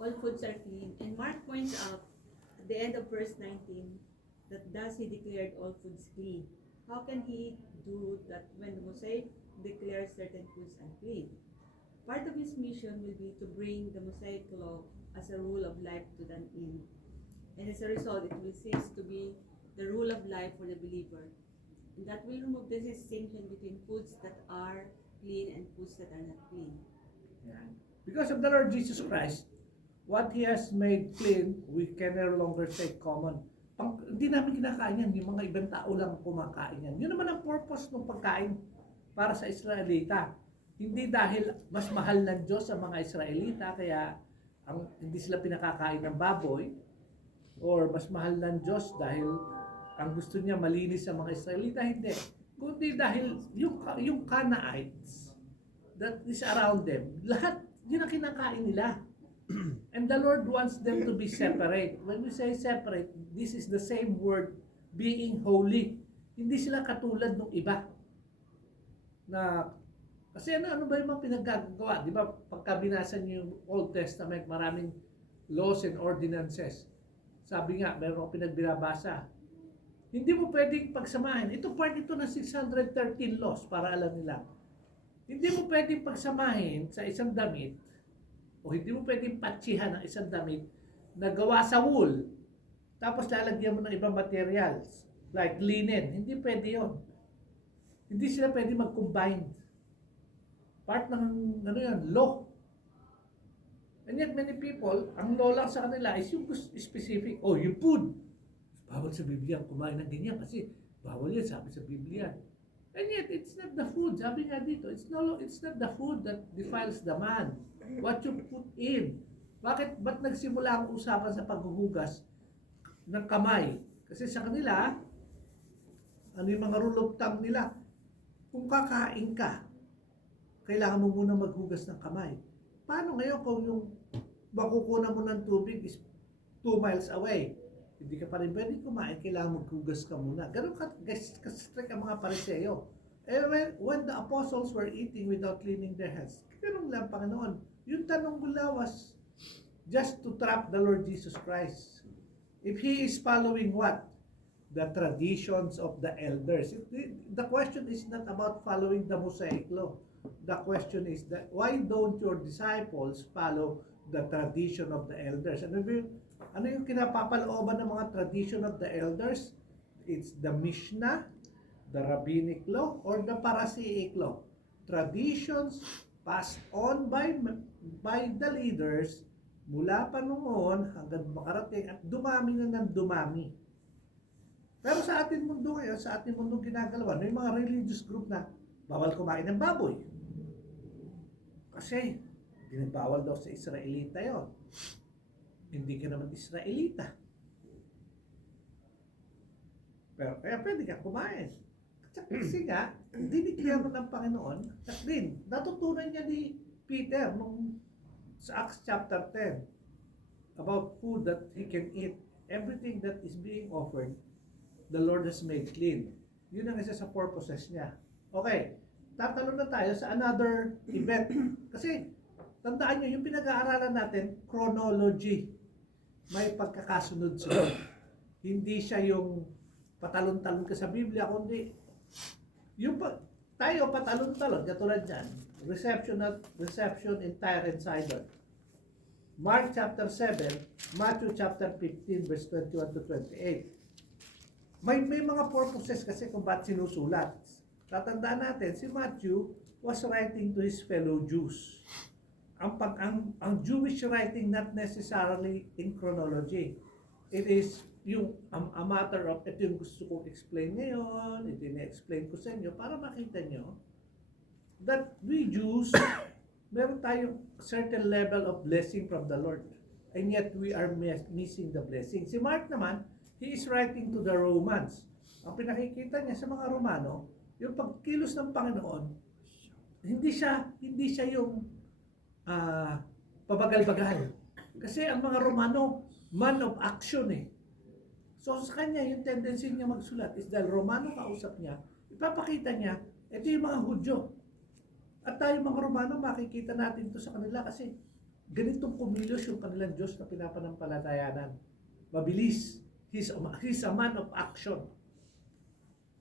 all foods are clean. And Mark points out at the end of verse 19 that thus he declared all foods clean. How can he do that when the Mosaic declares certain foods unclean? Part of his mission will be to bring the Mosaic law as a rule of life to the end. And as a result, it will cease to be the rule of life for the believer. And that will remove the distinction between foods that are clean and foods that are not clean. Yeah. Because of the Lord Jesus Christ, what He has made clean, we can no longer say common. Hindi namin kinakain yan, yung mga ibang tao lang kumakain yan. Yun naman ang purpose ng pagkain para sa Israelita. Hindi dahil mas mahal ng Diyos sa mga Israelita, kaya hindi sila pinakakain ng baboy, or mas mahal ng Diyos dahil ang gusto niya malinis sa mga Israelita, hindi. Kundi dahil yung Canaanites that is around them, lahat yun ang kinakain nila. And the Lord wants them to be separate. When we say separate, this is the same word, being holy. Hindi sila katulad ng iba. Kasi ano ba yung mga pinaggagawa? Di ba, pagka binasa niyo yung Old Testament, maraming laws and ordinances. Sabi nga, meron akong pinagbinabasa. Hindi mo pwedeng pagsamahin. Ito part ito ng 613 laws para alam nila. Hindi mo pwedeng pagsamahin sa isang damit o hindi mo pwedeng patsihan ng isang damit na gawa sa wool tapos lalagyan mo ng ibang materials like linen. Hindi pwede yun. Hindi sila pwede mag-combine. Part ng law. And yet many people, ang law lang sa kanila is yung specific. Oh, yung food. Bawal sa Biblia kumain ng ganyan kasi bawal yan, sabi sa Biblia. And yet, it's not the food. Sabi nga dito, it's not the food that defiles the man. What you put in. Ba't nagsimula ang usapan sa paghuhugas ng kamay? Kasi sa kanila, ano yung mga rule of thumb nila? Kung kakain ka, kailangan mo muna maghugas ng kamay. Paano ngayon kung yung makukunan mo ng tubig is 2 miles away? Hindi ka pa rin pwede kumain, kailangan maghugas ka muna. Ganun ka-strict ang mga Pariseo. When the apostles were eating without cleaning their hands, ganun lang, Panginoon. Yung tanong nila was just to trap the Lord Jesus Christ. If He is following what? The traditions of the elders. The question is not about following the Mosaic law. The question is that why don't your disciples follow the tradition of the elders? Ano yung kinapapalooban ng mga tradition of the elders? It's the Mishnah, the Rabbinic law, or the Pharisaic law. Traditions passed on by the leaders mula pa noon hanggang makarating at dumami na ng dumami. Pero sa ating mundo ngayon, sa ating mundo ginagalawan, may mga religious group na bawal kumain ng baboy. Kasi bawal daw sa Israelita yon. Hindi ka naman Israelita. Pero kaya pwede ka kumain. Kasi nga, diniklear mo ng Panginoon, at din, natutunan niya ni Peter sa Acts chapter 10 about food that he can eat. Everything that is being offered, the Lord has made clean. Yun ang isa sa purposes niya. Okay, tatalon na tayo sa another event. Kasi, tandaan nyo, yung pinag-aaralan natin, chronology. May pagkakasunod-sunod. Hindi siya yung patalon-talon ka sa Biblia, kundi yung tayo patalon-talon, katulad yan, reception in Tyre and Sidon. Mark chapter 7, Matthew chapter 15, verse 21 to 28. May mga purposes kasi kung ba't sinusulat. Tatandaan natin, si Matthew was writing to his fellow Jews. Ang Jewish writing not necessarily in chronology. It is yung a matter of ito yung gusto kong explain ngayon, ito yung explain ko sa inyo para makita nyo that we Jews, meron tayong certain level of blessing from the Lord. And yet we are missing the blessing. Si Mark naman, he is writing to the Romans. Ang pinakikita niya sa mga Romano, yung pagkilos ng Panginoon, hindi siya yung pabagal-bagal. Kasi ang mga Romano, man of action eh. So sa kanya, yung tendency niya magsulat is dahil Romano kausap niya, ipapakita niya, ito yung mga Hudyo. At tayo mga Romano, makikita natin ito sa kanila kasi ganitong kumilos yung kanilang Diyos na pinapanampalatayanan. Mabilis. He's a man of action.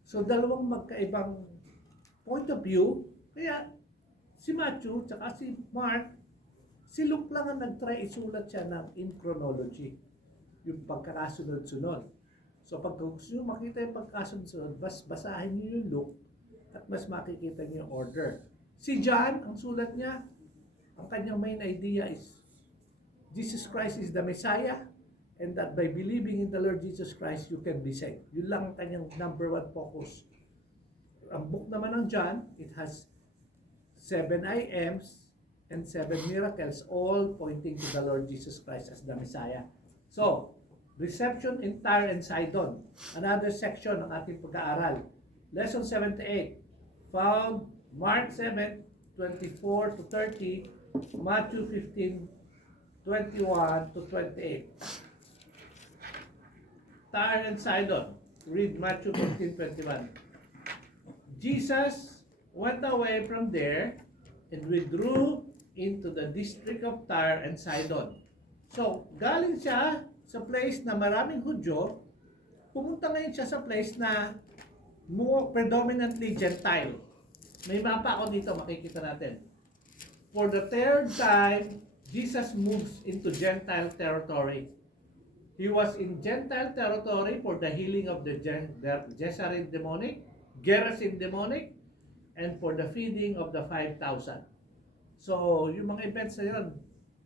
So, dalawang magkaibang point of view. Kaya, si Matthew, tsaka si Mark, si Luke lang ang nag-try isulat siya in chronology. Yung pagkakasunod-sunod. So, pag gusto nyo makita yung pagkakasunod-sunod, basahin nyo yung Luke at mas makikita nyo yung order. Si John, ang sulat niya, ang kanyang main idea is Jesus Christ is the Messiah and that by believing in the Lord Jesus Christ, you can be saved. Yun lang ang kanyang number one focus. Ang book naman ng John, it has 7 I ams and 7 miracles, all pointing to the Lord Jesus Christ as the Messiah. So, reception in Tyre and Sidon, another section ng ating pag-aaral. Lesson 78, found Mark 7, 24 to 30, Matthew 15, 21 to 28. Tyre and Sidon. Read Matthew 15, 21. Jesus went away from there and withdrew into the district of Tyre and Sidon. So, galing siya sa place na maraming Hudyo, pumunta ngayon siya sa place na more predominantly Gentile. May mapa ako dito, makikita natin. For the third time, Jesus moves into Gentile territory. He was in Gentile territory for the healing of the Gerasene demonic, and for the feeding of the 5,000. So, yung mga events na yun,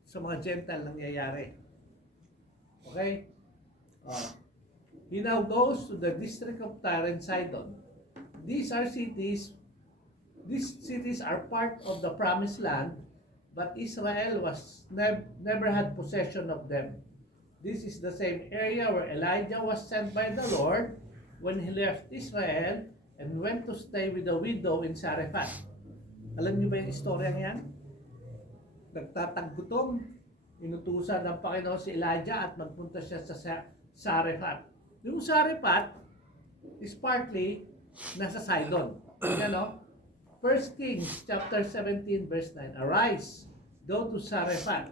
sa mga Gentile nangyayari. Okay? He now goes to the district of Tyre and Sidon. These cities are part of the promised land, but Israel was never had possession of them. This is the same area where Elijah was sent by the Lord when he left Israel and went to stay with a widow in Zarephath. Alam niyo ba yung istoryang yan? Nagtataggutom, inutusan ng Panginoon si Elijah at magpunta siya sa Zarephath. Yung Zarephath is partly nasa Sidon. Ano? 1 Kings chapter 17 verse 9. Arise, go to Zarephath,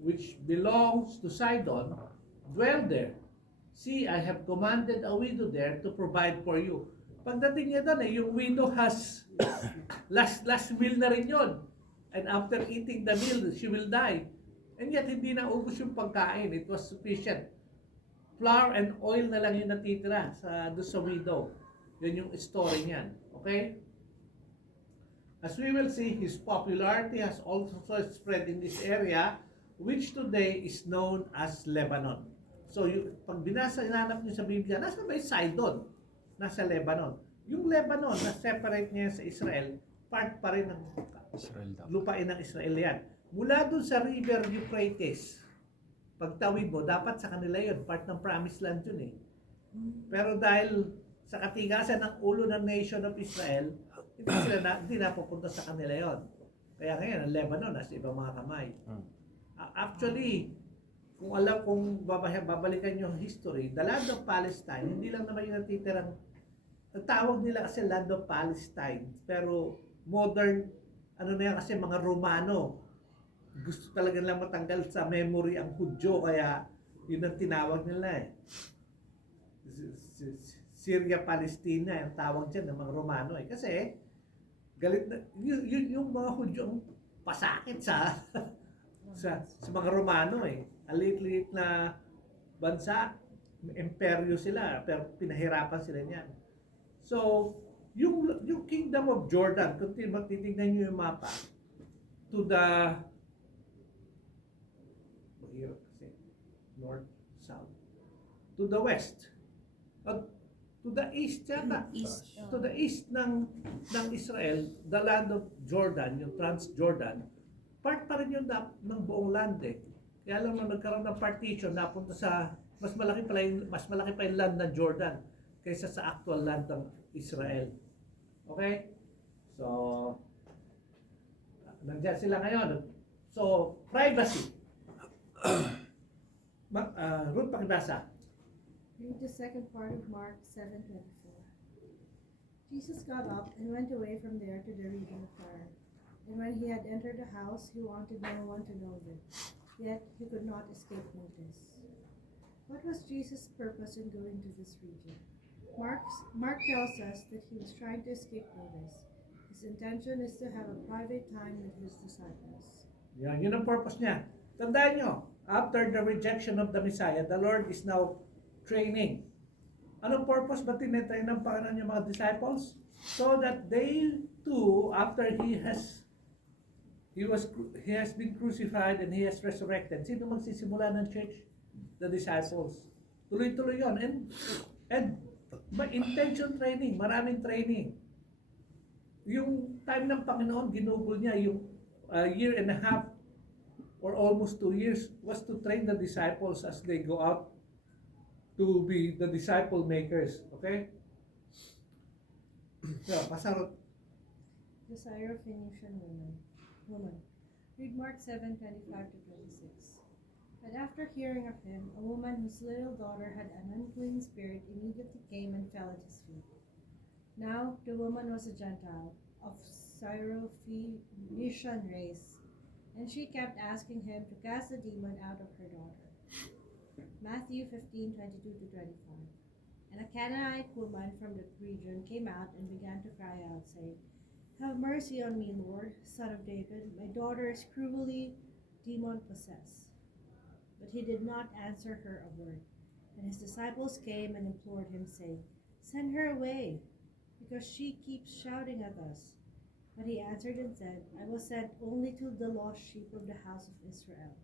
which belongs to Sidon, dwell there. See, I have commanded a widow there to provide for you. Pagdating niya doon, yung widow has last meal na rin yun. And after eating the meal, she will die. And yet, hindi na ubos yung pagkain. It was sufficient. Flour and oil na lang yung natitira doon sa widow. Yun yung story niyan. Okay? As we will see, his popularity has also spread in this area, which today is known as Lebanon. So, pag hinanap niyo sa Biblia, nasa ba yung Sidon? Nasa Lebanon. Yung Lebanon, na separate niya sa Israel, part pa rin ng lupain ng Israel yan. Mula dun sa river Euphrates, pagtawid mo, dapat sa kanila yun, part ng promised land yun eh. Pero dahil sa katigasan ng ulo ng nation of Israel, hindi na pupunta sa kanila yon. Kaya ngayon, ang Lebanon, nasa ibang mga kamay. Actually, kung babalikan yung history, the land of Palestine, hindi lang naman yung natitirang, ang tawag nila kasi land of Palestine, pero modern, ano na yan kasi mga Romano, gusto talaga lang matanggal sa memory ang Hudyo, kaya yun ang tinawag nila eh. Syria, Palestina, ang tawag dyan ng mga Romano eh. Kasi, galit na, yung mga Hudyo ang pasakit sa mga Romano eh. Alit-lit na bansa, imperyo sila, pero pinahirapan sila niyan. So, yung Kingdom of Jordan, kung titignan nyo yung mapa, to the north, south, to the west, to the east yata, to the east ng Israel, the land of Jordan, yung Transjordan, part pa rin yun ng buong land eh. Kaya lang nung nagkaroon ng partition, napunta sa mas malaki pa yung land ng Jordan kaysa sa actual land ng Israel. Okay? So, nandiyan sila ngayon. So, privacy. Ruth, pakibasa. Read the second part of Mark 7:24. Jesus got up and went away from there to the region of Tyre And when he had entered the house, he wanted no one to know it. Yet he could not escape notice. What was Jesus' purpose in going to this region? Mark tells us that he was trying to escape notice. His intention is to have a private time with his disciples. Yan, yun ang purpose niya. Tandaan nyo, after the rejection of the Messiah, the Lord is now training. Anong purpose ba tinetrain ng Panginoon yung mga disciples? So that they too, after he has been crucified and he has resurrected. Sino magsisimula ng church? The disciples. Tuloy-tuloy yun. And intention training, maraming training. Yung time ng Panginoon, ginugol niya yung year and a half or almost 2 years was to train the disciples as they go out to be the disciple makers. Okay? So, pasarot. The Syrophoenician woman. Read Mark 7:25 to 26. But after hearing of him, a woman whose little daughter had an unclean spirit immediately came and fell at his feet. Now the woman was a Gentile of Syrophoenician race, and she kept asking him to cast the demon out of her daughter. Matthew 15:22 to 25. And a Canaanite woman from the region came out and began to cry out, saying, "Have mercy on me, Lord, Son of David. My daughter is cruelly demon-possessed." But he did not answer her a word. And his disciples came and implored him, saying, "Send her away, because she keeps shouting at us." But he answered and said, "I was sent only to the lost sheep of the house of Israel."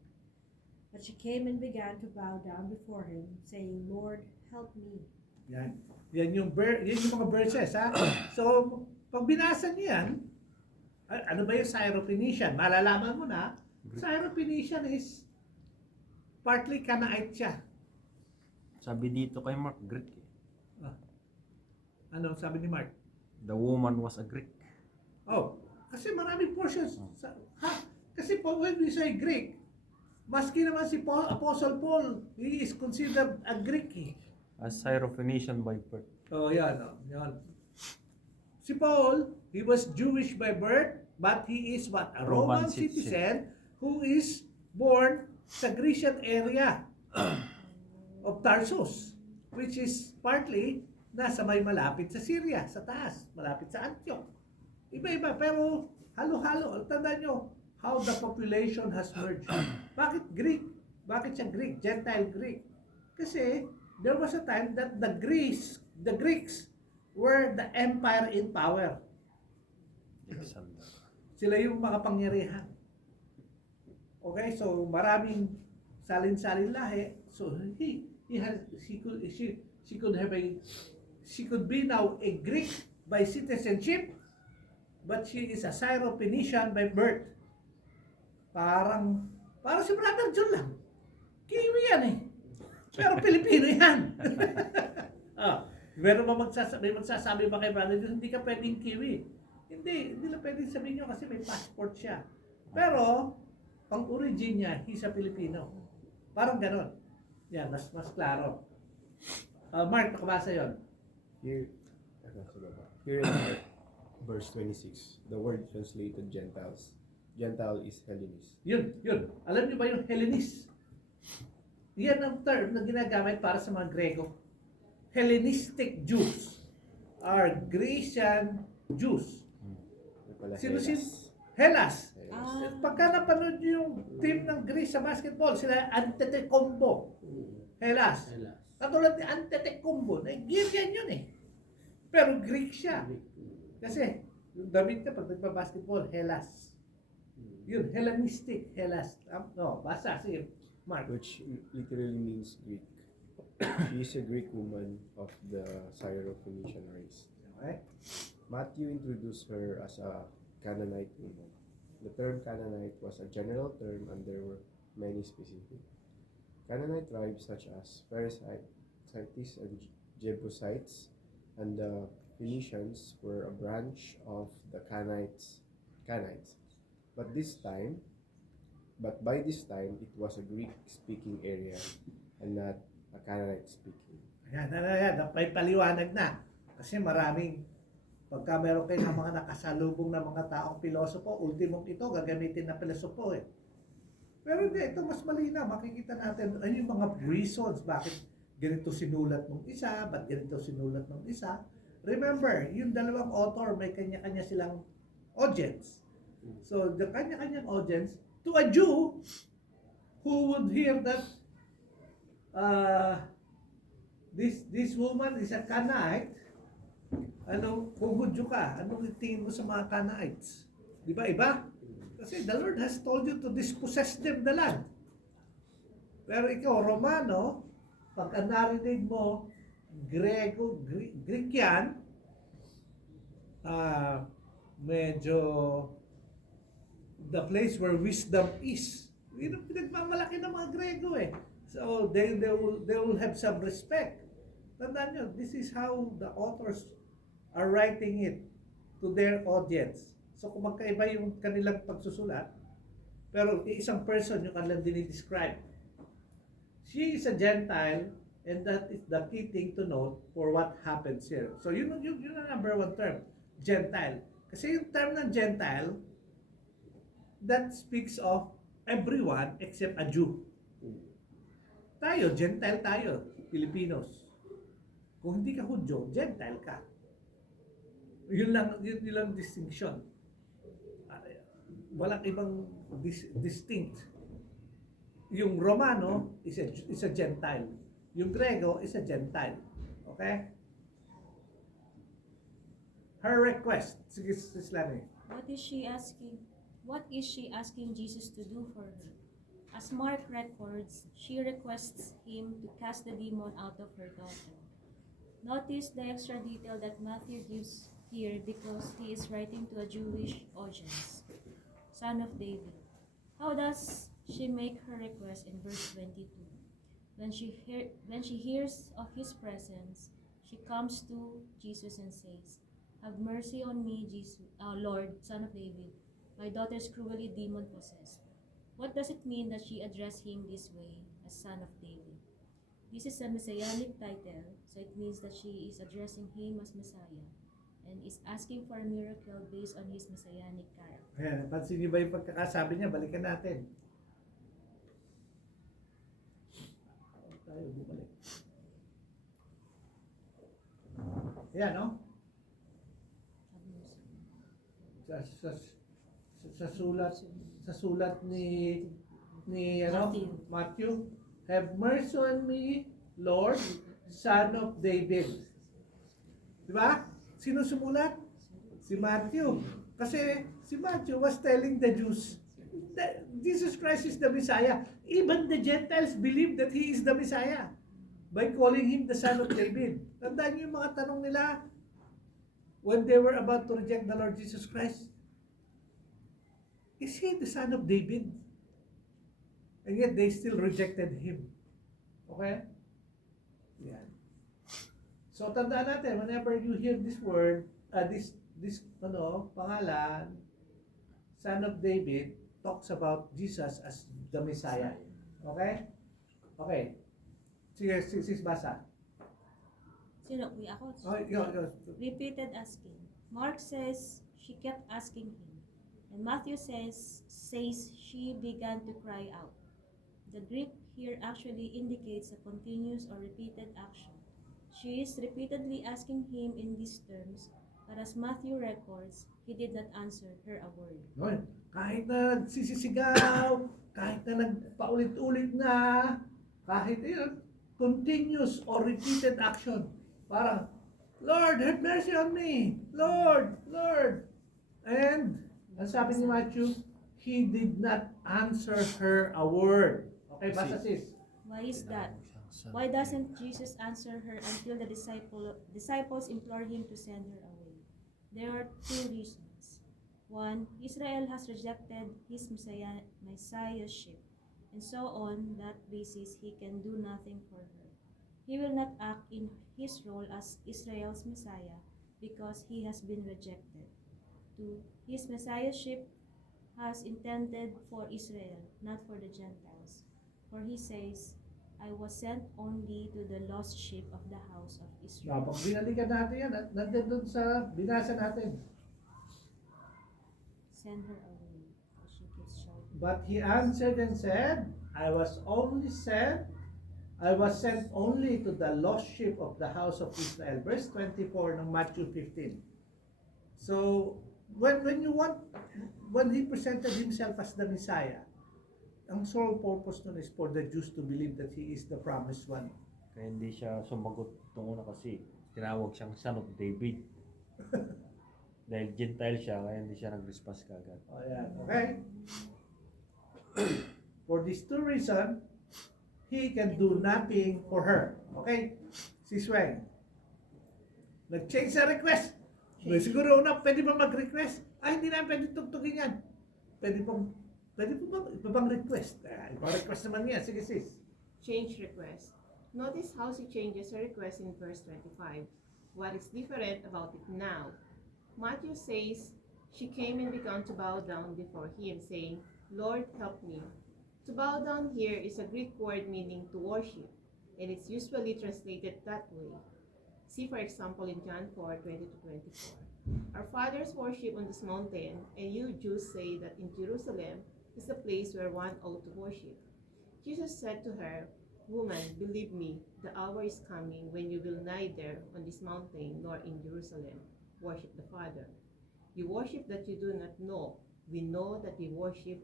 But she came and began to bow down before him, saying, "Lord, help me." Yan. Yan yung mga verses, ha? So, pag binasa niyo yan, ano ba yung Syrophoenician? Malalaman mo na, Syrophoenician is partly Canaanite siya. Sabi dito kay Mark, Greek. Ano sabi ni Mark? The woman was a Greek. Oh, kasi maraming portions. Kasi when we say Greek, maski naman si Apostle Paul, he is considered a Greek. A Syrophoenician by birth. Oh, yan. Yan. Si Paul, he was Jewish by birth, but he is what? A Roman citizen who is born sa Grecian area of Tarsus, which is partly nasa may malapit sa Syria, sa taas, malapit sa Antioch. Iba-iba, pero halo-halo. Tandaan nyo, how the population has merged. Bakit Greek? Bakit siya Greek? Gentile Greek. Kasi there was a time that the Greeks were the empire in power. Alexander. Sila yung mga pangyarihan. Okay, so maraming salin-salin lahi. So she could be now a Greek by citizenship, but she is a Syrophoenician by birth. Parang si Brother John lang. Kiwi yan eh. Pero Pilipino yan. Meron ba magsasabi ba kay Brother John, hindi ka pwedeng Kiwi? Hindi na pwedeng sabihin nyo kasi may passport siya. Pero, ang origin niya, he's a Filipino. Parang ganon. Yan, mas klaro. Mark, nakabasa yun. Here in Mark, verse 26, the word translated Gentiles. Gentile is Hellenist. Yun. Alam niyo ba yung Hellenist? Yan ang term na ginagamit para sa mga Grego. Hellenistic Jews are Grecian Jews. Sino? Hellas. Pagka napanood niyo yung team ng Greece sa basketball, sila Antetokounmpo. Hellas. Katulad ni Antetokounmpo, Nigerian yun eh. Pero Greek siya. Kasi, yung damit niya pag nagpa-basketball, Hellas. Yun, Hellenistic, Hellas. No, basa, sige, Mark. Which literally means Greek. She is a Greek woman of the Syrophoenician race. Okay. Matthew introduced her as a Canaanite woman. The term Canaanite was a general term and there were many specific. Canaanite tribes such as Perizzites and Jebusites and the Phoenicians were a branch of the Canaanites. But by this time, it was a Greek-speaking area and not a Canaanite-speaking. Ayan, may paliwanag na. Kasi maraming Pagka meron kayo ng mga nakasalubong na mga taong pilosopo, ultimong ito, gagamitin na pilosopo eh. Pero hindi, ito mas malinaw. Makikita natin ano yung mga reasons bakit ganito sinulat ng isa, ba't ganito sinulat ng isa. Remember, yung dalawang author, may kanya-kanya silang audience. So, the kanya-kanyang audience, to a Jew who would hear that this woman is a Canaanite, ano, kung Hudyo ka, anong tingin mo sa mga Canaanites? Di ba iba? Kasi the Lord has told you to dispossess them the land. Pero ikaw, Romano, pagka narinig mo, Greek yan, medyo the place where wisdom is. Yun ang pinagmamalaki ng mga Grego eh. So they will have some respect. Tandaan nyo, this is how the authors are writing it to their audience. So kung magkaiba yung kanilang pagsusulat, pero isang person yung kanilang dinidescribe. She is a Gentile, and that is the key thing to note for what happens here. So yun ang number one term, Gentile. Kasi yung term ng Gentile, that speaks of everyone except a Jew. Tayo, Gentile tayo, Filipinos. Kung hindi ka Hudyo, Gentile ka. Yun lang distinction. Walang ibang distinct. Yung Romano is a Gentile. Yung Grego is a Gentile. Okay? Her request. Sige, Islami. What is she asking? What is she asking Jesus to do for her? As Mark records, she requests him to cast the demon out of her daughter. Notice the extra detail that Matthew gives here because he is writing to a Jewish audience. Son of David. How does she make her request in verse 22? When she hears of his presence, she comes to Jesus and says, "Have mercy on me, Jesus, Lord, Son of David. My daughter is cruelly demon-possessed." What does it mean that she addressed him this way, as Son of David? This is a messianic title, so it means that she is addressing him as Messiah and is asking for a miracle based on his messianic character. Ayan, napansin niyo ba yung pagkakasabi niya? Balikan natin. Tayo bumalik. Ayan, no? Sa sulat ni Matthew, "Have mercy on me, Lord, Son of David." Di ba? Sino sumulat? Si Matthew. Kasi si Matthew was telling the Jews that Jesus Christ is the Messiah. Even the Gentiles believe that He is the Messiah by calling Him the Son of David. Tandaan niyo yung mga tanong nila when they were about to reject the Lord Jesus Christ. Is He the Son of David? And yet they still rejected Him. Okay? Yan. So tandaan natin, whenever you hear this word, this pangalan, Son of David, talks about Jesus as the Messiah. Okay? Okay. Sige, sis basa. Sino? Ako? Oh, yo. Repeated asking. Mark says she kept asking him. And Matthew says she began to cry out. The Greek here actually indicates a continuous or repeated action. She is repeatedly asking him in these terms, but as Matthew records, he did not answer her a word. No, kahit na nagsisisigaw, kahit na nagpaulit-ulit na, kahit yun, continuous or repeated action. Parang, "Lord, have mercy on me! Lord, Lord!" And, ang sabi ni Matthew, he did not answer her a word. Okay, basta sis. Why is that? Why doesn't Jesus answer her until the disciples implore him to send her away? There are two reasons. One, Israel has rejected his messiahship, and so on that basis he can do nothing for her. He will not act in his role as Israel's Messiah because he has been rejected. Two, his messiahship has intended for Israel, not for the Gentiles. For he says, I was sent only to the lost sheep of the house of Israel. Pag binalikan natin yan, at nandiyan doon sa binasa natin. Send her away. She keeps shouting. But he answered and said, I was sent only to the lost sheep of the house of Israel. Verse 24 ng Matthew 15. So, when he presented himself as the Messiah, ang sole purpose nun is for the Jews to believe that he is the promised one. Kaya hindi siya sumagot nung una kasi tinawag siyang son of David. Dahil Gentile siya, kaya hindi siya nag-response kagad. Oh, yeah. Okay? For these two reasons, he can do nothing for her. Okay? Si Sweng. Nag-change sa request. May siguro una, pwede ba mag-request? Hindi na pwede tugtugin yan. Pwede po ba ibang request? Ibang request naman yan. Sige sis. Change request. Notice how she changes her request in verse 25. What is different about it now? Matthew says, she came and began to bow down before him, saying, Lord, help me. To bow down here is a Greek word meaning to worship, and it's usually translated that way. See, for example, in John 4:20-24. Our fathers worship on this mountain, and you Jews say that in Jerusalem is the place where one ought to worship. Jesus said to her, Woman, believe me, the hour is coming when you will neither on this mountain nor in Jerusalem worship the Father. You worship that you do not know. We know that you worship,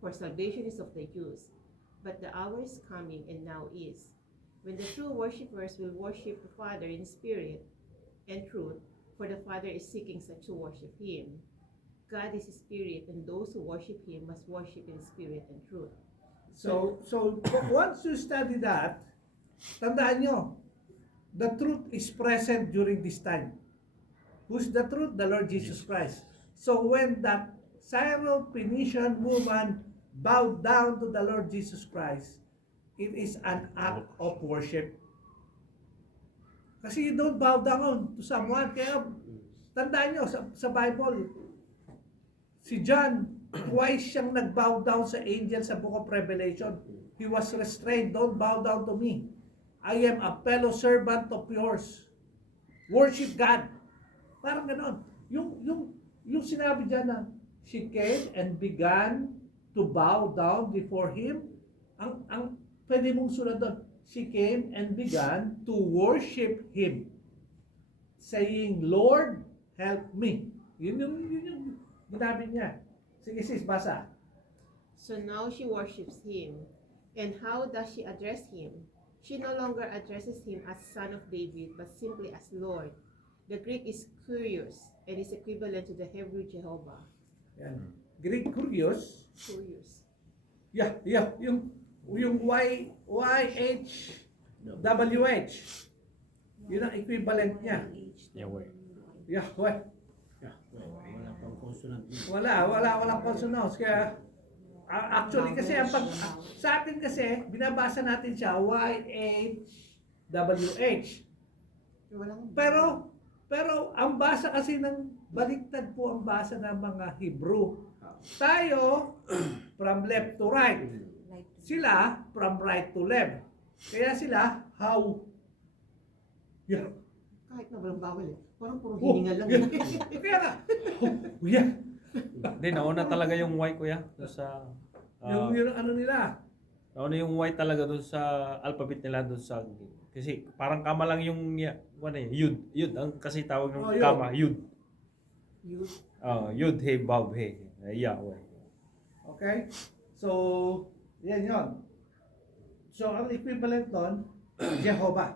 for salvation is of the Jews. But the hour is coming, and now is, when the true worshippers will worship the Father in spirit and truth, for the Father is seeking such to worship him. God is spirit, and those who worship him must worship in spirit and truth. So once you study that, tandaan nyo, the truth is present during this time. Who's the truth? The Lord Jesus Christ. So when that Syrophoenician woman bowed down to the Lord Jesus Christ, it is an act of worship. Kasi you don't bow down to someone. Kaya tandaan nyo, sa Bible, si John, twice siyang nag-bow down sa angel sa Book of Revelation. He was restrained, don't bow down to me. I am a fellow servant of yours. Worship God. Parang ganon. Yung sinabi dyan na, she came and began to bow down before him. Ang pwede mong sunod doon, she came and began to worship him, saying, Lord, help me. Yun yung ginamit niya. Sige sis, basa. So now she worships him. And how does she address him? She no longer addresses him as son of David, but simply as Lord. The Greek is kurios, and is equivalent to the Hebrew Jehovah. Yan. Greek kurios. Kurios. Yeah. Yung YHWH. Yun ang equivalent niya. Yahweh. Yahweh. Wala pang consonant. Walang consonants. Kaya, actually kasi, sa atin kasi, binabasa natin siya, YHWH. Pero, ang basa kasi baliktad po ang basa ng mga Hebrew. Tayo, from left to right. Sila, from right to left. Kaya sila, how? Yeah. Kahit na walang bawal eh. Parang puro hininga lang. Kaya nga. Yeah. Hindi, nauna talaga yung Y, kuya. Doon sa... Yung ano nila. nauna yung Y talaga doon sa alphabet nila doon sa... Kasi parang kama lang yung... Yud. Yud. Ang kasi tawag ng Yud. kama. Yud. Yun. Yud, he, Bob, he. Yahweh. Okay? So, yan yon. So, ang equivalent nun, Jehovah.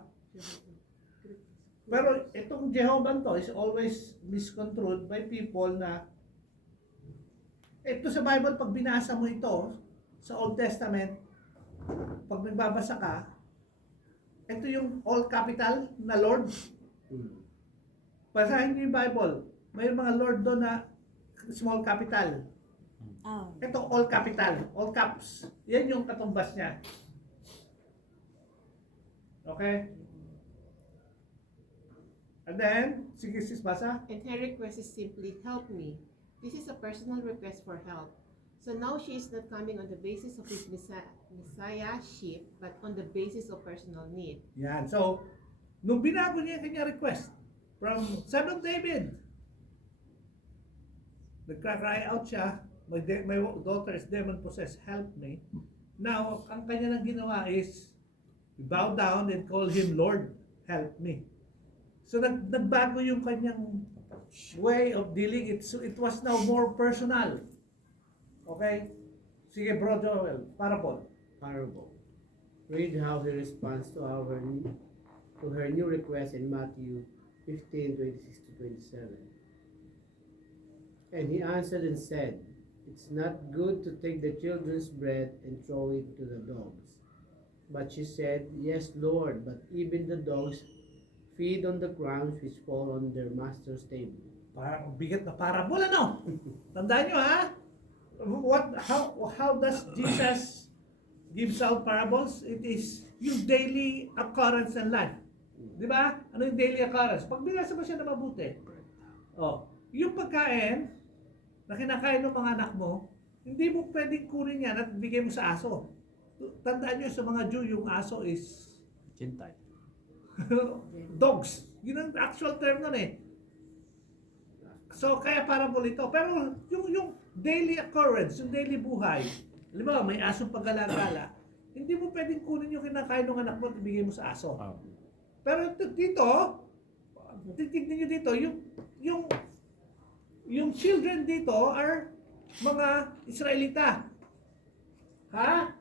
Pero itong Jehovah to is always misconstrued by people na ito sa Bible, pag binasa mo ito sa Old Testament, pag nagbabasa ka, ito yung all capital na Lord. Basahin niyo yung Bible. May mga Lord doon na small capital. Oh. Ito all capital, all caps. Yan yung katumbas niya. Okay? And then, sige sis, basa. And her request is simply, help me. This is a personal request for help. So now she is not coming on the basis of his messiahship, but on the basis of personal need. Yan. So, nung binago niya yung kanyang request from Son of David, nagka-cry out siya, my daughter is demon possessed, help me. Now, ang kanya nang ginawa is, bow down and call him Lord, help me. So, nagbago yung kanyang way of dealing. It was now more personal. Okay? Sige, Bro Joel, parable. Parable. Read how he responds to her new request in Matthew 15:26 to 27. And he answered and said, "It's not good to take the children's bread and throw it to the dogs." But she said, "Yes, Lord, but even the dogs feed on the crumbs which fall on their master's table." Parang bigat na parable, ano? Tandaan nyo, ha? How does Jesus gives out parables? It is yung daily occurrence ng life. Di ba? Ano yung daily occurrence? Pag binasa mo siya na mabuti, yung pagkain na kinakain ng mga anak mo, hindi mo pwedeng kunin yan at bigay mo sa aso. Tandaan nyo sa mga Jew, yung aso is Gentile. dogs. Yun ang actual term nun eh. So, kaya parable ito. Pero yung daily occurrence, yung daily buhay, halimbawa may asong paggalagala, hindi mo pwedeng kunin yung kinakain ng anak mo at ibigay mo sa aso. Pero dito, titignan nyo dito, yung children dito are mga Israelita. Ha?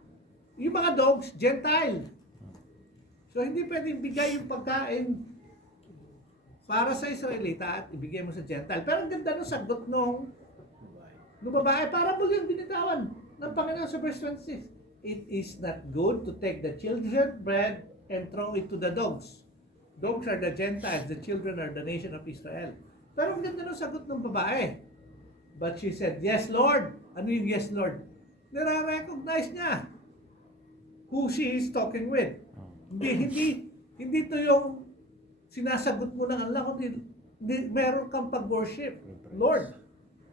Yung mga dogs, Gentile. So, hindi pwedeng bigay yung pagkain para sa Israelita at ibigay mo sa Gentile. Pero ang ganda ng sagot nung babae, para mo yung binitawan ng Panginoon sa verse 26. It is not good to take the children's bread and throw it to the dogs. Dogs are the Gentiles, the children are the nation of Israel. Pero ang ganda ng sagot ng babae. But she said, "Yes, Lord." Ano yung yes, Lord? Nare-recognize niya who she is talking with. Hindi to yung sinasagot mo ng Allah, kundi meron kang pag-worship. Lord,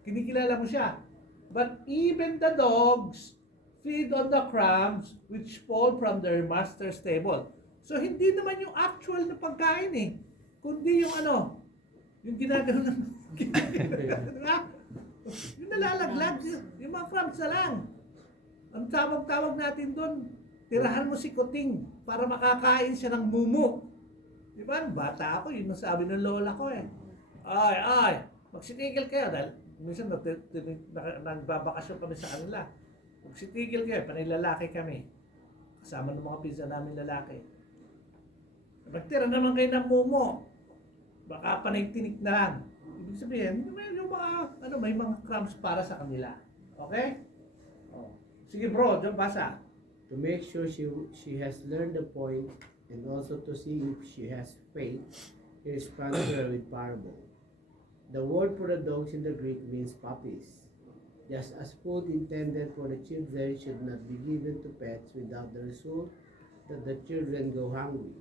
kinikilala mo siya. But even the dogs feed on the crumbs which fall from their master's table. So, hindi naman yung actual na pagkain eh. Kundi yung yung ginagawa ng yung nalalaglag, yung mga crumbs na lang. Ang tawag-tawag natin doon, tirahan mo si Kuting para makakain siya ng mumu. Di ba? Bata ako, yun ang sabi ng lola ko eh. Ay, magsitigil kayo dahil minsan nagbabakasyon kami sa kanila. Magsitigil kayo, panilalaki kami. Kasama ng mga pinsan namin lalaki. Magtira naman kayo ng mumu. Baka panay-tinik na lang. Ibig sabihin, yung mga, may mga crumbs para sa kanila. Okay? Sige bro, basa. To make sure she has learned the point and also to see if she has faith, he responds to her with parable. The word for the dogs in the Greek means puppies. Just as food intended for the children should not be given to pets without the result that the children go hungry.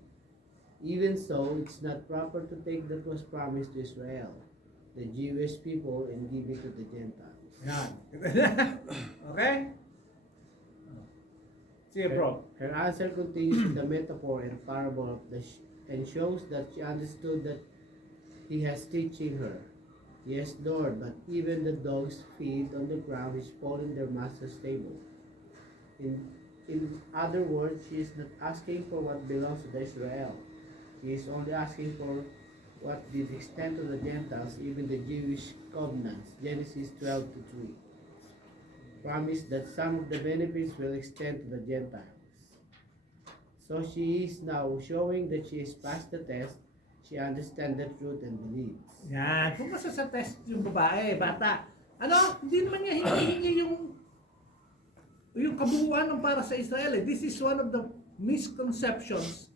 Even so, it's not proper to take that was promised to Israel, the Jewish people, and give it to the Gentiles. Yan. Okay? Sige bro. Her answer continues with the metaphor and parable of and shows that she understood that he has teaching her. Yes, Lord, but even the dogs feed on the ground which fall in their master's table. In other words, she is not asking for what belongs to the Israel. She is only asking for what did extend to the Gentiles, even the Jewish covenants. Genesis 12:3. Promise that some of the benefits will extend to the Gentiles. So she is now showing that she has passed the test. She understands the truth and believes. Yan. Pumasa sa test yung babae, bata. Hindi naman niya hinihingi yung kabuuan ng para sa Israel. This is one of the misconceptions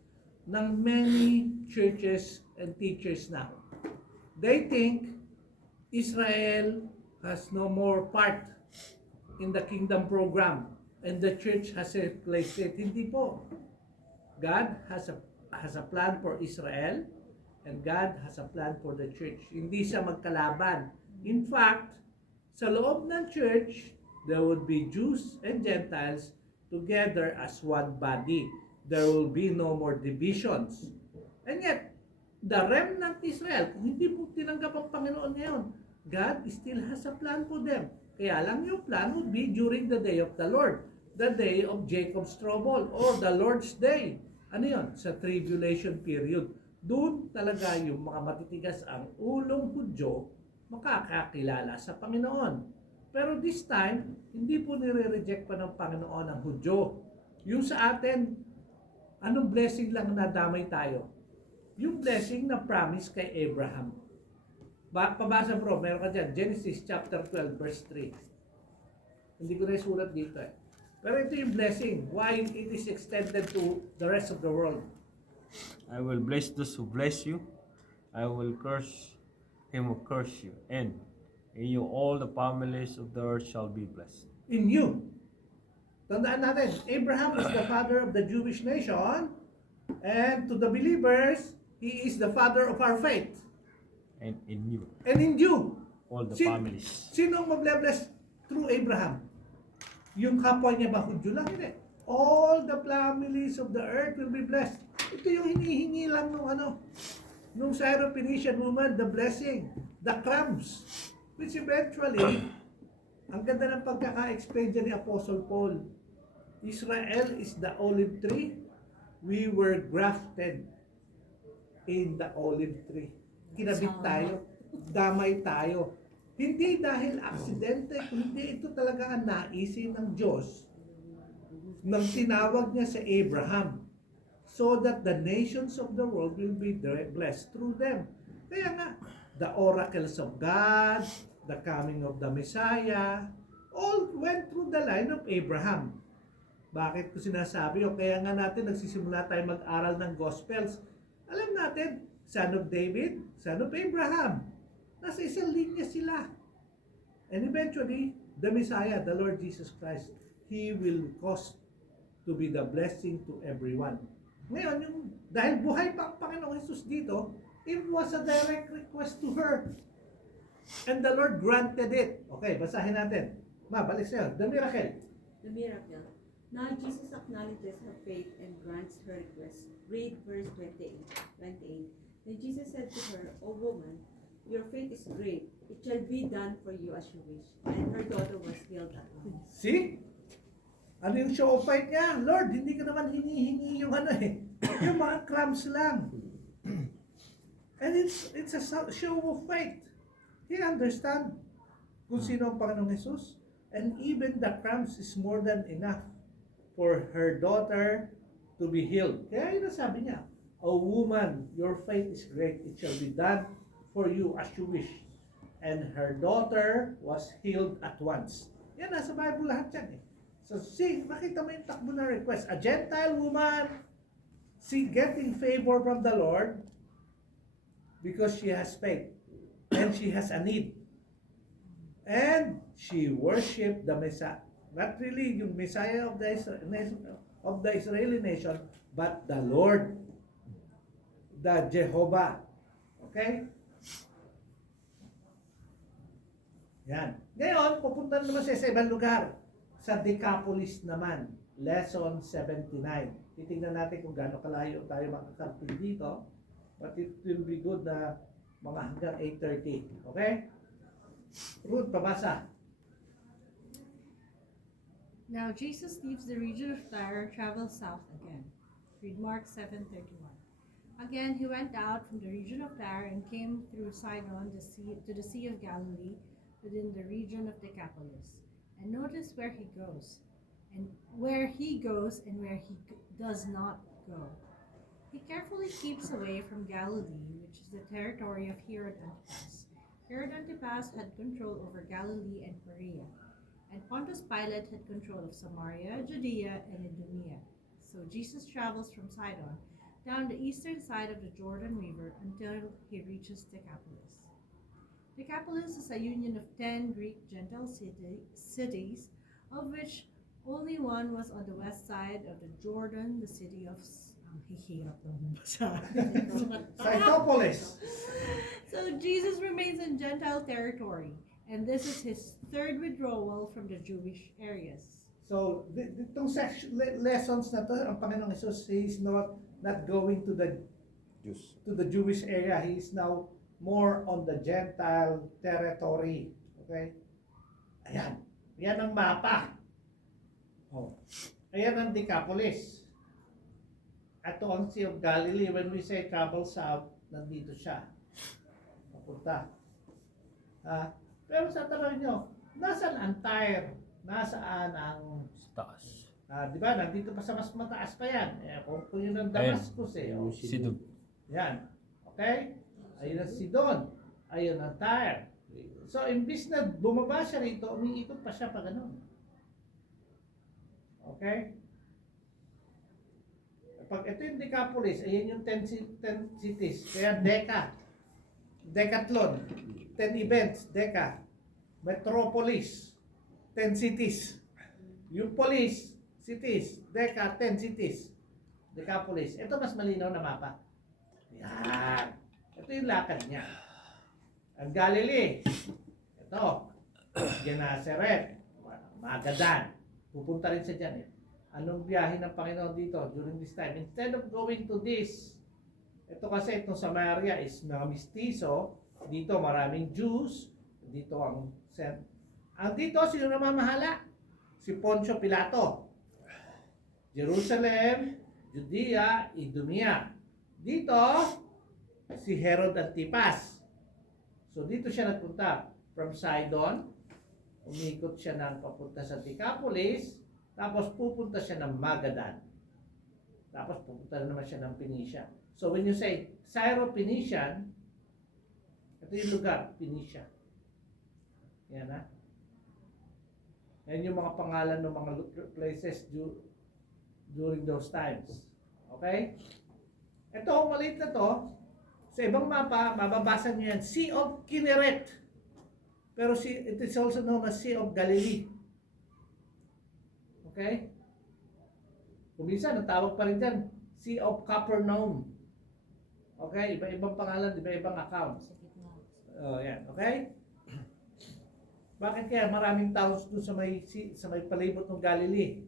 ng many churches and teachers now. They think Israel has no more part in the kingdom program and the church has replaced it. Hindi po. God has a plan for Israel and God has a plan for the church. Hindi siya magkalaban. In fact, sa loob ng church, There would be Jews and Gentiles together as one body. There will be no more divisions. And yet, the remnant Israel, kung hindi po tinanggap ang Panginoon ngayon, God still has a plan for them. Kaya lang yung plan would be during the day of the Lord, the day of Jacob's trouble, or the Lord's day. Ano yun? Sa tribulation period. Doon talaga yung mga matitigas ang ulong Hudyo makakakilala sa Panginoon. Pero this time, hindi po nire-reject pa ng Panginoon ang Hudyo. Yung sa atin, anong blessing lang nadamay tayo? Yung blessing na promise kay Abraham. Pabasa bro, meron ka dyan, Genesis chapter 12 verse 3. Hindi ko na isulat dito eh. Pero ito yung blessing. Why it is extended to the rest of the world. I will bless those who bless you. I will curse him who curse you. And in you all the families of the earth shall be blessed. In you. Tandaan natin, Abraham is the father of the Jewish nation, and to the believers, he is the father of our faith. And in you And in you, all the Sin- families. sino ang mable-bless through Abraham? Yung kapwa niya ba Hudyo lang? Hindi. All the families of the earth will be blessed. Ito yung hinihingi lang nung Syrophoenician woman, the blessing, the crumbs, which eventually, ang ganda ng pagkaka-explain dyan ni Apostle Paul. Israel is the olive tree. We were grafted in the olive tree. Kinabit tayo. Damay tayo. Hindi dahil aksidente, kundi ito talaga ang naisin ng Diyos nang tinawag niya si Abraham so that the nations of the world will be blessed through them. Kaya nga, the oracles of God, the coming of the Messiah, all went through the line of Abraham. Bakit ko sinasabi? O kaya nga natin nagsisimula tayo mag-aral ng Gospels. Alam natin, son of David, son of Abraham. Nasa isang linya sila. And eventually, the Messiah, the Lord Jesus Christ, He will cause to be the blessing to everyone. Ngayon, dahil buhay pa ang Panginoong Jesus dito, it was a direct request to her. And the Lord granted it. Okay, basahin natin. Balik sa'yo. The miracle. The miracle. Now Jesus acknowledges her faith and grants her request. Read verse 28. Then Jesus said to her, O woman, your faith is great. It shall be done for you as you wish. And her daughter was healed at once. See? Ano yung show of faith niya? Lord, hindi ka naman hinihingi yung yung mga crumbs lang. And it's a show of faith. He understand kung sino ang Panginoong Jesus. And even the crumbs is more than enough for her daughter to be healed. Kaya yun ang sabi niya, O woman, your faith is great. It shall be done for you as you wish. And her daughter was healed at once. Yan, nasa Bible lahat yan eh. So see, makita mo yung takbo na request. A Gentile woman, see, getting favor from the Lord because she has faith and she has a need. And she worshiped the Messiah. Not really yung Messiah of the Israeli nation, but the Lord, the Jehovah. Okay? Yan. Ngayon, pupunta naman sa ibang lugar. Sa Decapolis naman, lesson 79. Titingnan natin kung gaano kalayo tayo makakarating dito. But it will be good na mga hanggang 8:30. Okay? Ruth, pabasa. Now Jesus leaves the region of Tyre and travels south again. Read Mark 7:31. Again he went out from the region of Tyre and came through Sidon to the Sea of Galilee within the region of Decapolis. And notice where he goes and where he does not go. He carefully keeps away from Galilee, which is the territory of Herod Antipas. Herod Antipas had control over Galilee and Perea, and Pontius Pilate had control of Samaria, Judea, and Idumea. So Jesus travels from Sidon down the eastern side of the Jordan River until he reaches Decapolis. Decapolis is a union of 10 Greek Gentile cities, of which only one was on the west side of the Jordan, the city of Cytopolis. So Jesus remains in Gentile territory. And this is his third withdrawal from the Jewish areas. So, itong lessons na to, ang Panginoong Jesus, He is not going to the Jewish area. He is now more on the Gentile territory. Okay? Ayan. Yan ang mapa. Oh. Ayan ang Decapolis. Ito ang Sea of Galilee. When we say travel south, nandito siya. Papunta. Pero sa tanong nyo, nasaan ang Tyre? Nasaan ang... Taas. di ba? Nandito pa sa mas mataas pa yan. Kung yun ang Damascus Oh. Sidon. Yan. Okay? Ayun ang Sidon. Ayun ang Tyre. So, imbis na bumaba siya rito, umiikot pa siya pa ganun. Okay? Pag ito yung Decapolis, ayan yung 10 cities. Kaya Decathlon, 10 events, Deca. Metropolis, 10 cities. Yung police, cities, Deca, 10 cities. Decapolis. Ito mas malinaw na mapa. Yan. Ito yung lakad niya. Ang Galilee. Ito. Gennesaret. Magadan. Pupunta rin siya dyan Anong biyahe ng Panginoon dito during this time? Instead of going to this, ito kasi itong Samaria is mga mistiso. Dito maraming Jews. Dito ang dito, sino namamahala? Si Poncio Pilato. Jerusalem, Judea, Idumea. Dito, si Herod Antipas. So dito siya nagpunta from Sidon. Umikot siya ng papunta sa Decapolis. Tapos pupunta siya ng Magadan. Tapos pupunta na naman siya ng Phoenicia. So when you say Syro-Phoenician, ito yung lugar, Phoenicia. Yan Yan yung mga pangalan ng mga places during those times. Okay? Ito, maliit na to. Sa ibang mapa, mababasa niyo yan, Sea of Kinneret. Pero it is also known as Sea of Galilee. Okay? Kung minsan, natawag pa rin dyan, Sea of Capernaum. Okay? Iba-ibang pangalan, iba-ibang accounts. Yan. Okay? Bakit kaya maraming tao doon sa may palibot ng Galilee?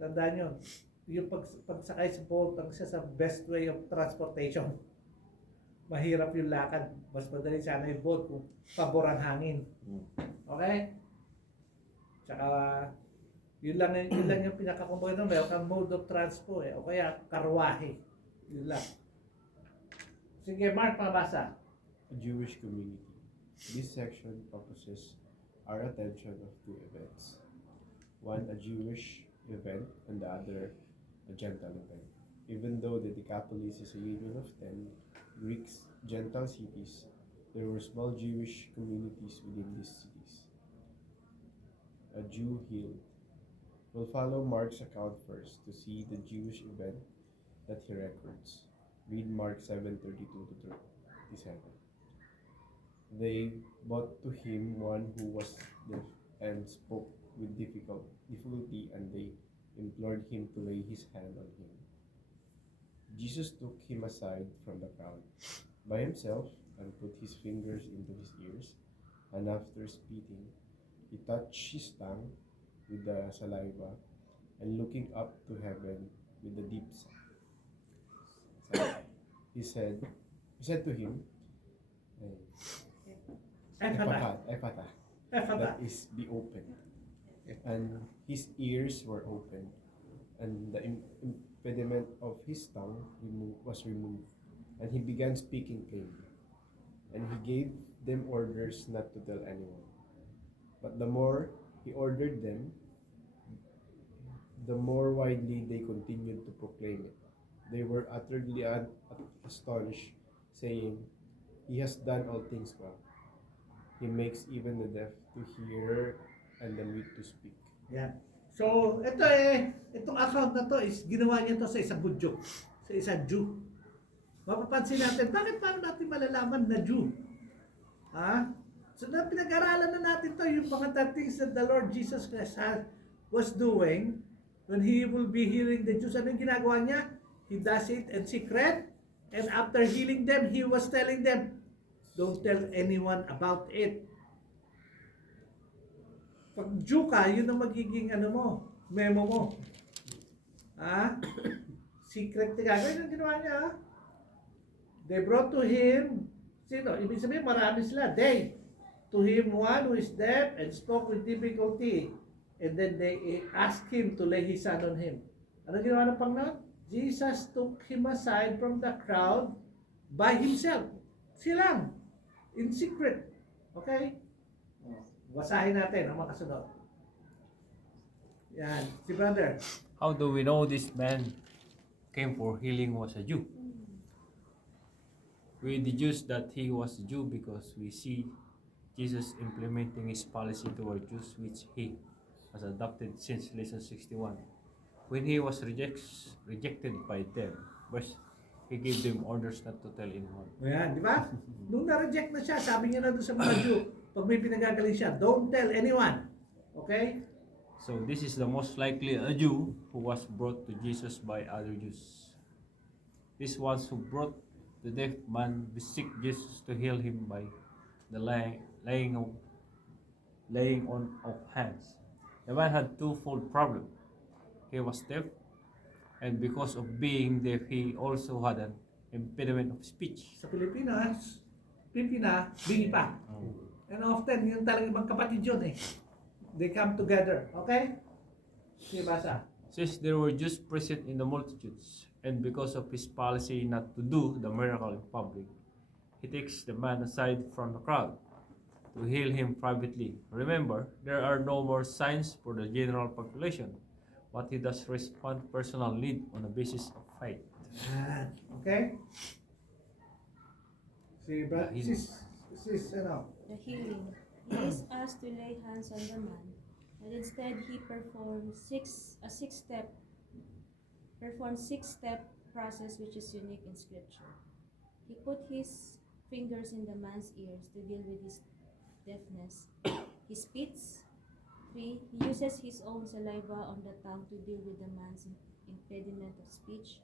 Tandaan nyo, yung pagsakay sa boat, ang isa sa best way of transportation. Mahirap yung lakad. Mas madali sana yung boat kung pabor ang hangin. Okay? Tsaka, yun lang yung pinakakumbaga ng welcome mode of transport O kaya, karwahe. Yun lang. Sige, Mark, mabasa. A Jewish community. This section focuses our attention of two events. One, a Jewish event, and the other, a Gentile event. Even though the Decapolis is a union of 10 Greek Gentile cities, there were small Jewish communities within these cities. A Jew healed. We'll follow Mark's account first to see the Jewish event that he records. Read Mark 7:32 to 37. They brought to him one who was deaf and spoke with difficulty, and they implored him to lay his hand on him. Jesus took him aside from the crowd by himself and put his fingers into his ears, and after spitting, he touched his tongue with the saliva, and looking up to heaven with a deep sigh, he said to him, Ephata, that is, be open. And his ears were opened, and the impediment of his tongue was removed, and he began speaking plainly. And he gave them orders not to tell anyone. But the more he ordered them, the more widely they continued to proclaim it. They were utterly astonished, saying, "He has done all things well. He makes even the deaf to hear and the mute to speak." Yan. So, itong account na to is ginawa niya to sa isang Hudyo, sa isang Jew. Mapapansin natin, bakit paano natin malalaman na Jew? So, pinag-aralan na natin to, yung mga things that the Lord Jesus Christ was doing when He will be healing the Jews. Ano yung ginagawa niya? He does it in secret, and after healing them, He was telling them, don't tell anyone about it. Pag Jew ka, yun ang magiging ano mo, memo mo. Ha? Secret ka. Ganyan ang ginawa niya. They brought to him, sino? Ibig sabihin, marami sila. They. To him one who is deaf and spoke with difficulty. And then they asked him to lay his hand on him. Ano ginawa ng Panginoon? Jesus took him aside from the crowd by himself. Silang. In secret. Okay? Basahin natin ang makasunod. Yan. Si brother. How do we know this man came for healing was a Jew? We deduce that he was a Jew because we see Jesus implementing his policy toward Jews, which he has adopted since lesson 61. When he was rejected by them, first, he gave them orders not to tell anyone. Ayan, di ba? Nung na-reject na siya, sabi niya na doon sa mga Jew, pag may pinagagaling siya, don't tell anyone. Okay? So this is the most likely a Jew who was brought to Jesus by other Jews. These ones who brought the deaf man beseech Jesus to heal him by the laying on of hands. The man had twofold problem. He was deaf, and because of being deaf, he also had an impediment of speech. Sa Pilipinas, pipina, bingi pa. And often, yung talagang ibang kapatid yun eh. They come together. Okay? Sige, basa. Since there were Jews present in the multitudes, and because of his policy not to do the miracle in public, he takes the man aside from the crowd to heal him privately. Remember, there are no more signs for the general population, but he does respond personal need on the basis of faith. Yan. Okay? Si brother, Healing. sis, ano? The healing. He is asked to lay hands on the man, and instead he performs six-step process which is unique in scripture. He put his fingers in the man's ears to deal with his deafness. He spits. 3. He uses his own saliva on the tongue to deal with the man's impediment of speech.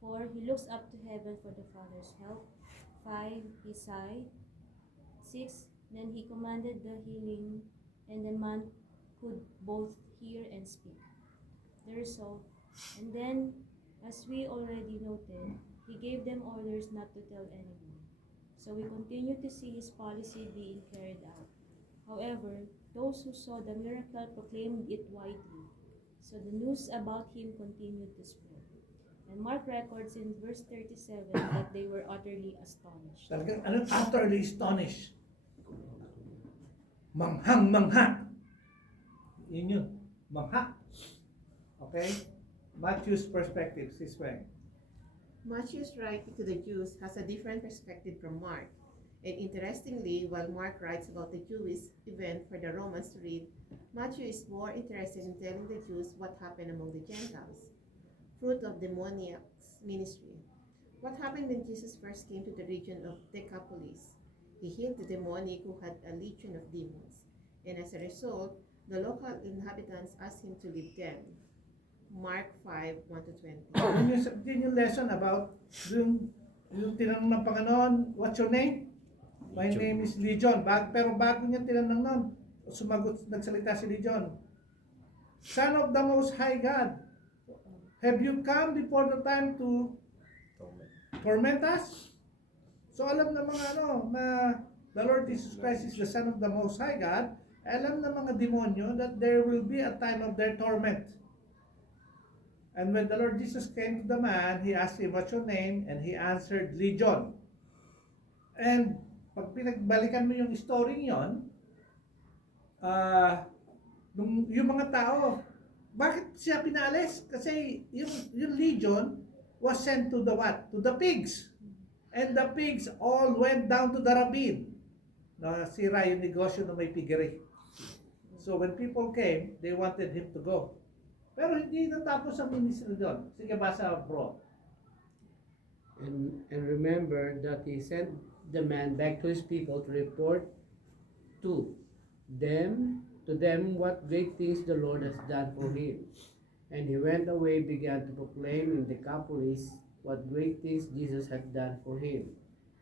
4. He looks up to heaven for the Father's help. 5. He sighed. 6. Then he commanded the healing, and the man could both hear and speak. The result. And then, as we already noted, he gave them orders not to tell anyone. So we continue to see his policy being carried out. However, those who saw the miracle proclaimed it widely. So the news about him continued to spread. And Mark records in verse 37 that they were utterly astonished. Talagang, ano? Utterly astonished. Manghang-mangha. Yun yun. Mangha. Okay? Matthew's perspective, sis Weng. Matthew's writing to the Jews has a different perspective from Mark. And interestingly, while Mark writes about the Jewish event for the Romans to read, Matthew is more interested in telling the Jews what happened among the Gentiles, fruit of demoniac's ministry. What happened when Jesus first came to the region of Decapolis? He healed the demoniac who had a legion of demons, and as a result, the local inhabitants asked him to leave them. Mark 5:1-20. Yun yung lesson about yung tinanong ng Panginoon, what's your name? My Legion. name is Legion. Pero bago niya tinanong nun, sumagot, nagsalita si Legion. Son of the Most High God, have you come before the time to torment us? So alam na mga na the Lord Jesus Christ is the Son of the Most High God, alam na mga demonyo that there will be a time of their torment. And when the Lord Jesus came to the man, he asked him, what's your name? And he answered, Legion. And pag pinagbalikan mo yung story yon, yung mga tao, bakit siya pinalis? Kasi yung Legion was sent to the what? To the pigs. And the pigs all went down to the ravine. Nasira yung negosyo na may piggery. So when people came, they wanted him to go. Pero hindi natapos ang ministry doon. Sige, basa bro. And remember that he sent the man back to his people to report to them what great things the Lord has done for him. And he went away, began to proclaim in Decapolis what great things Jesus had done for him.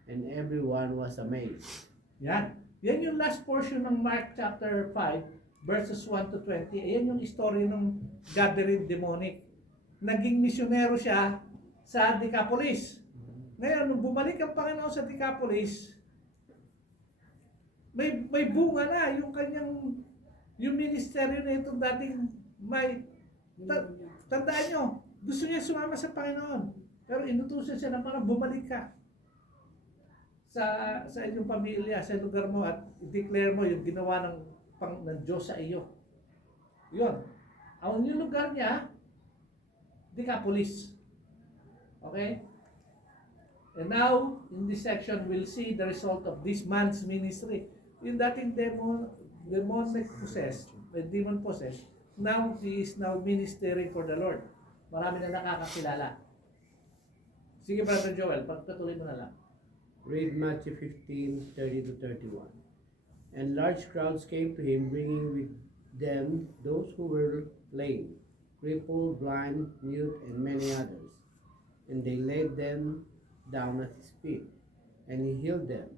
And everyone was amazed. Yan. Yan yung last portion ng Mark chapter 5. verses 1 to 20. Ayan yung story ng gathering demonic. Naging misyonero siya sa Decapolis. Ngayon, nung bumalik ang Panginoon sa Decapolis, may bunga na yung kanyang yung ministeryo na itong dating tandaan nyo, gusto niya sumama sa Panginoon. Pero inutusan siya na parang bumalik ka sa inyong pamilya, sa lugar mo at i-declare mo yung ginawa ng Diyos sa iyo. Yun. Ang yung lugar niya, Decapolis. Okay? And now, in this section, we'll see the result of this man's ministry. Yung dating demonic possessed, demon possessed, now he is now ministering for the Lord. Marami na nakakakilala. Sige, Brother Joel, pagpatuloy mo na lang. Read Matthew 15, 30 to 31. And large crowds came to him, bringing with them those who were lame, crippled, blind, mute, and many others. And they laid them down at his feet, and he healed them.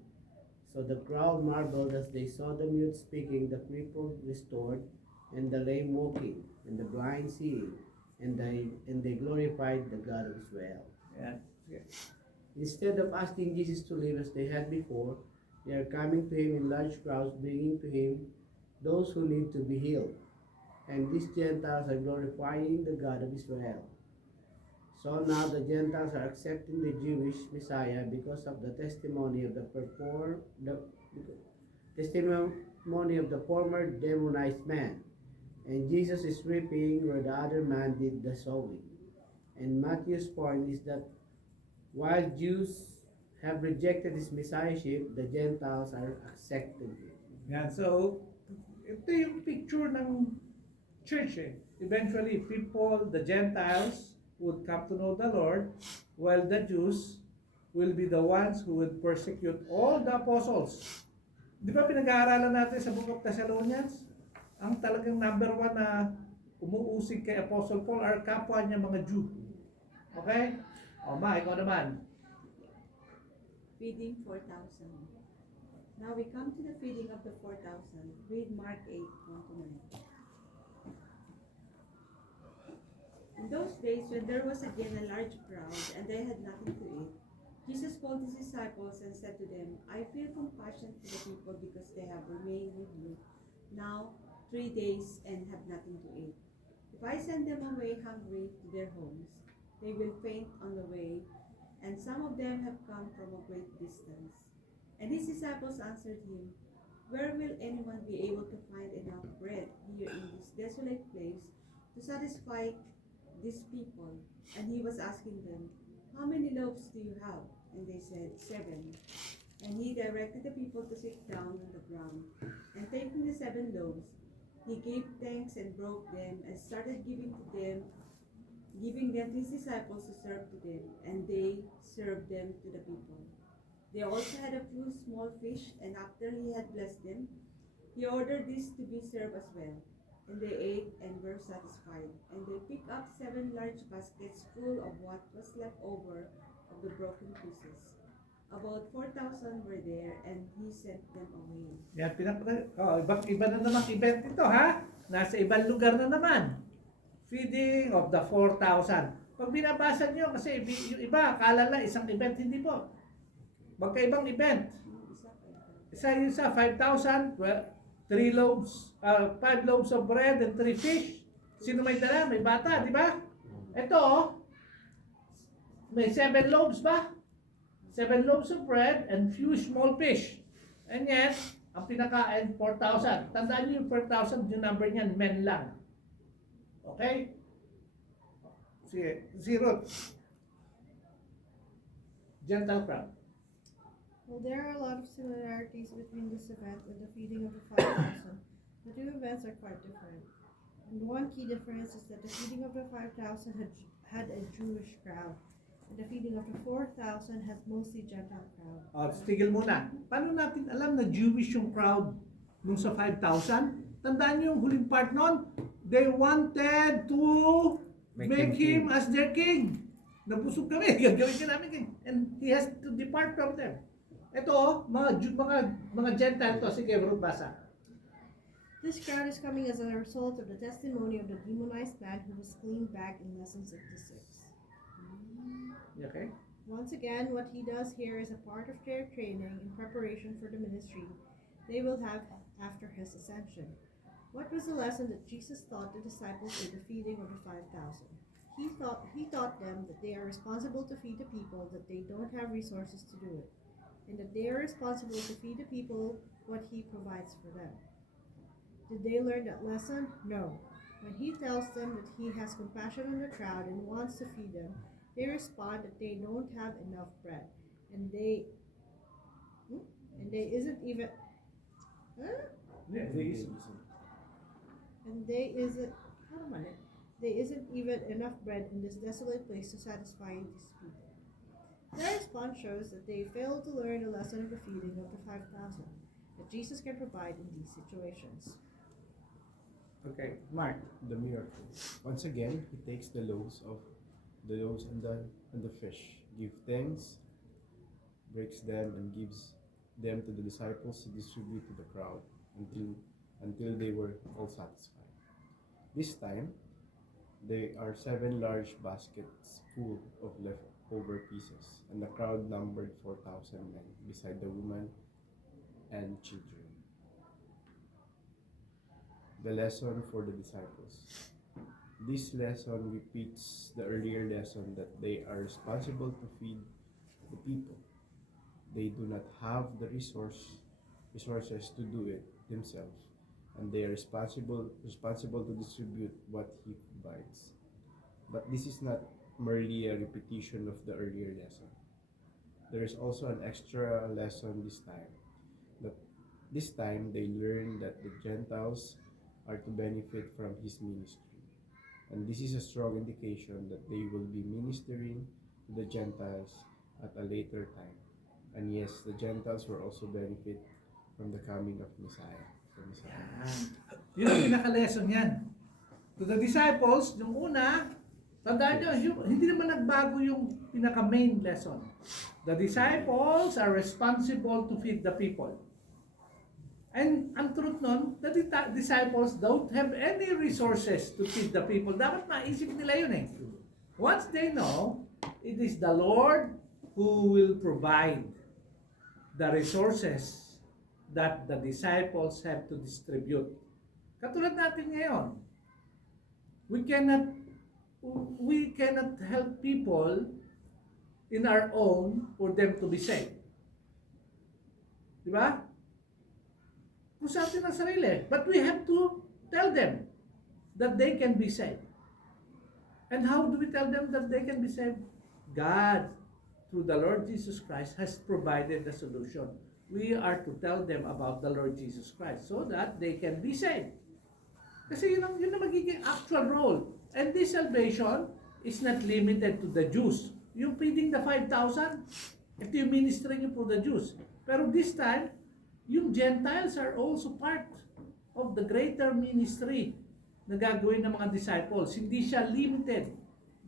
So the crowd marveled as they saw the mute speaking, the crippled restored, and the lame walking, and the blind seeing, and they glorified the God of Israel. Yan. Instead of asking Jesus to leave as they had before, they are coming to him in large crowds, bringing to him those who need to be healed. And these Gentiles are glorifying the God of Israel. So now the Gentiles are accepting the Jewish Messiah because of the testimony of the former demonized man. And Jesus is reaping where the other man did the sowing. And Matthew's point is that while Jews have rejected his messiahship, the Gentiles are accepting him. Yan. So, ito yung picture ng church eh. Eventually, people, the Gentiles, would come to know the Lord, while the Jews will be the ones who would persecute all the apostles. Di ba pinag-aaralan natin sa Book of Thessalonians? Ang talagang number one na umuusig kay Apostle Paul are kapwa niya mga Jew. Okay? O ma, ikaw naman. Feeding 4,000. Now we come to the feeding of the 4,000. Read Mark 8, 1 to 9. In those days, when there was again a large crowd, and they had nothing to eat, Jesus called his disciples and said to them, I feel compassion for the people because they have remained with me now 3 days and have nothing to eat. If I send them away hungry to their homes, they will faint on the way, and some of them have come from a great distance. And his disciples answered him, Where will anyone be able to find enough bread here in this desolate place to satisfy these people? And he was asking them, How many loaves do you have? And they said, 7. And he directed the people to sit down on the ground. And taking the 7 loaves, he gave thanks and broke them and started giving them to his disciples to serve to them. And they served them to the people. They also had a few small fish, and after he had blessed them, he ordered this to be served as well. And they ate and were satisfied. And they picked up 7 large baskets full of what was left over of the broken pieces. About 4,000 were there, and he sent them away. Yan, iba na naman event ito ha. Nasa ibang lugar na naman. Feeding of the 4,000. Pag binabasa nyo, kasi yung iba, akala na isang event, hindi po. Magkaibang event. Isa yun sa 5,000, 3 loaves, 5 loaves of bread and 3 fish. Sino may dala? May bata, di ba? Ito, may 7 loaves ba? 7 loaves of bread and few small fish. And yet, ang pinakain, 4,000. Tandaan nyo yung 4,000, yung number niyan, men lang. Okay? Sige, 0. Gentle crowd. Well, there are a lot of similarities between this event and the feeding of the 5,000. The two events are quite different. And one key difference is that the feeding of the 5,000 had a Jewish crowd, and the feeding of the 4,000 has mostly Gentile crowd. Tigil muna. Paano natin alam na Jewish yung crowd nung sa 5,000? Tandaan niyo yung huling part nun? They wanted to make him as their king. Nabusog kami, gagawin ka namin king. And he has to depart from them. Ito, mga Gentile to. Sige, bro, basa. This crowd is coming as a result of the testimony of the demonized man who was cleaned back in lesson 66. Okay? Once again, what he does here is a part of their training in preparation for the ministry they will have after his ascension. What was the lesson that Jesus taught the disciples with the feeding of the 5,000? He taught them that they are responsible to feed the people, that they don't have resources to do it, and that they are responsible to feed the people what he provides for them. Did they learn that lesson? No. When he tells them that he has compassion on the crowd and wants to feed them, they respond that they don't have enough bread, and they isn't even there isn't even enough bread in this desolate place to satisfy these people. Their response shows that they failed to learn the lesson of the feeding of the 5,000 that Jesus can provide in these situations. Okay, Mark. The miracle. Once again, he takes the loaves and the fish, give thanks, breaks them, and gives them to the disciples to distribute to the crowd until they were all satisfied. This time, there are 7 large baskets full of leftover pieces, and the crowd numbered 4,000 men, beside the women and children. The lesson for the disciples. This lesson repeats the earlier lesson that they are responsible to feed the people. They do not have the resources to do it themselves, and they are responsible to distribute what he provides. But this is not merely a repetition of the earlier lesson. There is also an extra lesson this time. That this time they learn that the Gentiles are to benefit from his ministry. And this is a strong indication that they will be ministering to the Gentiles at a later time. And yes, the Gentiles will also benefit from the coming of Messiah. Yun ang pinaka-lesson yan. To the disciples, yung una, tandaan nyo, hindi naman nagbago yung pinaka-main lesson. The disciples are responsible to feed the people. And ang truth nun, the disciples don't have any resources to feed the people. Dapat maisip nila yun eh. Once they know, it is the Lord who will provide the resources that the disciples have to distribute. Katulad natin ngayon, we cannot help people in our own for them to be saved. Diba? Kung sa atin ang sarili. But we have to tell them that they can be saved. And how do we tell them that they can be saved? God, through the Lord Jesus Christ, has provided the solution. We are to tell them about the Lord Jesus Christ so that they can be saved. Kasi yun ang magiging actual role. And this salvation is not limited to the Jews. Yung feeding the 5,000, ito yung ministry niyo for the Jews. Pero this time, yung Gentiles are also part of the greater ministry na gagawin ng mga disciples. Hindi siya limited.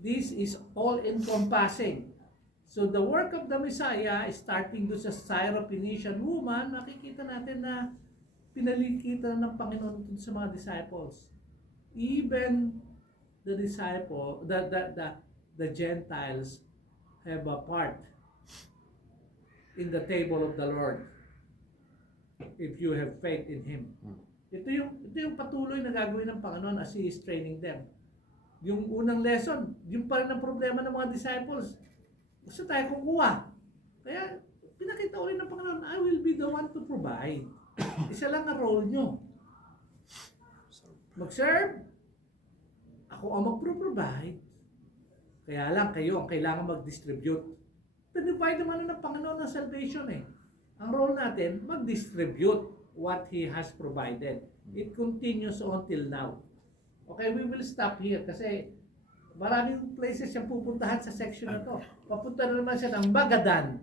This is all-encompassing. So the work of the Messiah, starting doon sa Syrophoenician woman, makikita natin na pinalikitan ng Panginoon dun sa mga disciples. Even the Gentiles have a part in the table of the Lord if you have faith in Him. Ito yung patuloy na gagawin ng Panginoon as He is training them. Yung unang lesson, yung pa rin ang problema ng mga disciples. Gusto tayo kukuha. Kaya pinakita ulit ng Panginoon, I will be the one to provide. Isa lang ang role nyo. Mag-serve. Ako ang mag-provide. Kaya lang kayo ang kailangan mag-distribute. Pinivide naman ng Panginoon ng salvation eh. Ang role natin, mag-distribute what He has provided. It continues until now. Okay, we will stop here kasi maraming places siyang pupuntahan sa section na to. Papunta na naman siya ng Magadan.